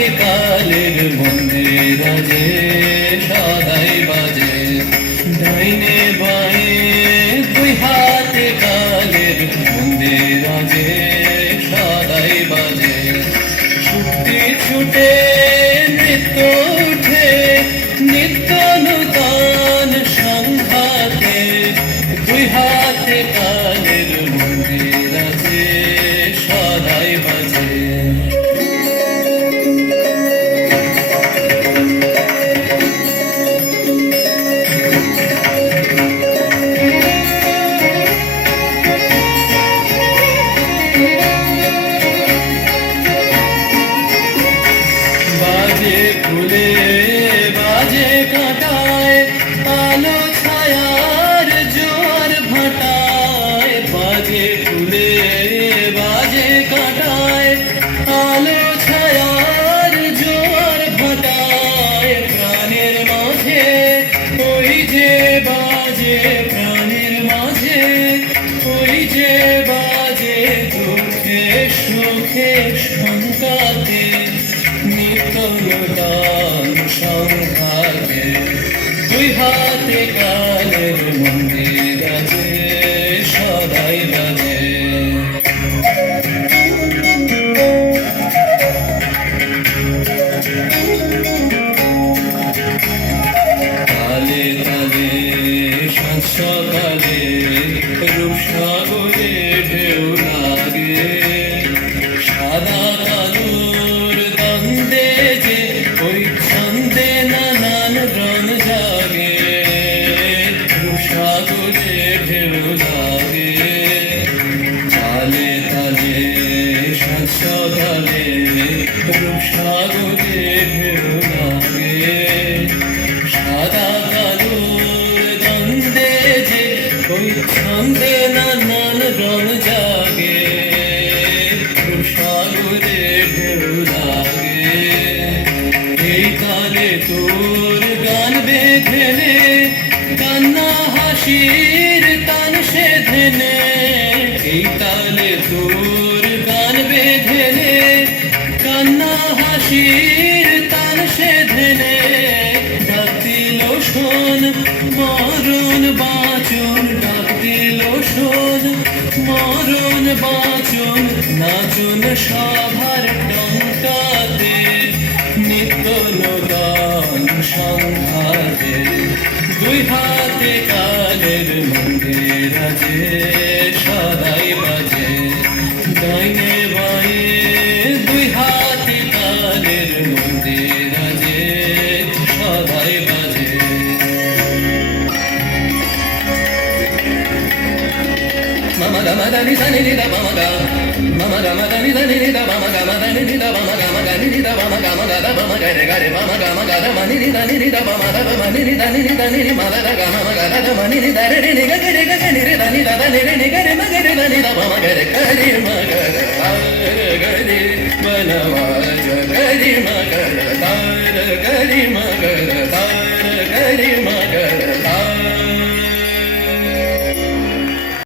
হাতে কালের মন্দির আজে সদাই বাজে ডাইনে বাঁয়ে দুই হাতে কালের মন্দির আজে সদাই বাজে ছুটে ছুটে নৃত্য উঠে নিত্য নূতন সংঘাতে দুই হাতে কালের মন্দির আজে সদাই বাজে বাজে ফুলে বাজে কাঁটায় আলো ছায়ার জোয়ার ভাটায় বাজে ফুলে বাজে কাঁটায় আলো ছায়ার জোয়ার ভাটায় প্রাণের মাঝে ওই যে বাজে প্রাণের মাঝে ওই যে বাজে দুঃখে সুখে সংঘাতে নিত্য নূতন সংঘাতে দুই হাতে কালের মন্দির আছে সদাই বাজে তালে তালে সাত সকালে রূপসাগরে ঢেউ লাগে সাদা কালোর দ্বন্দ্বে যে ওই ছন্দে নানান রং জাগে রূপসাগরে ঢেউ লাগে তালে তালে সাত সকালে রূপসাগরে ঢেউ লাগে সাদা কালোর দ্বন্দ্বে যে ওই ছন্দে নানান রং জাগে সাগরে ঢেউ লাগে এই তালে তোর গান বেঁধেনে কান্না হাসির তান সেধেনে এই তালে তোর গান বেঁধেনে কান্না হাসির তান সেধেনে ডাক দিল শোন মরণ বাঁচন ডাক দিল শোন মরণ বাঁচন নাচন সভার টঙ্কাতে নিত্য নূতন সংঘাতে দুই হাতে কালের মন্দির আছে সদাই বাজে ডাইনে বাঁয়ে দুই হাতে কালের মন্দির আছে সদাই বাজে mama ga ma da ni sa ni da ma ga mama ga ma da ni da ni da ma ga ma da ni da ma ga ma ga ni da ma ga ma ga da ma ga re ga re ma ga ma ga da ma ni da ma da ma ni da ni da ni ma da ga ma ga da ma ni da re ni ga re ga ni re da ni da ni re ni ga re ma ga re da ni da ma ga re ga re ma ga ga re ba na ma ga re ma ga da ga re ma ga da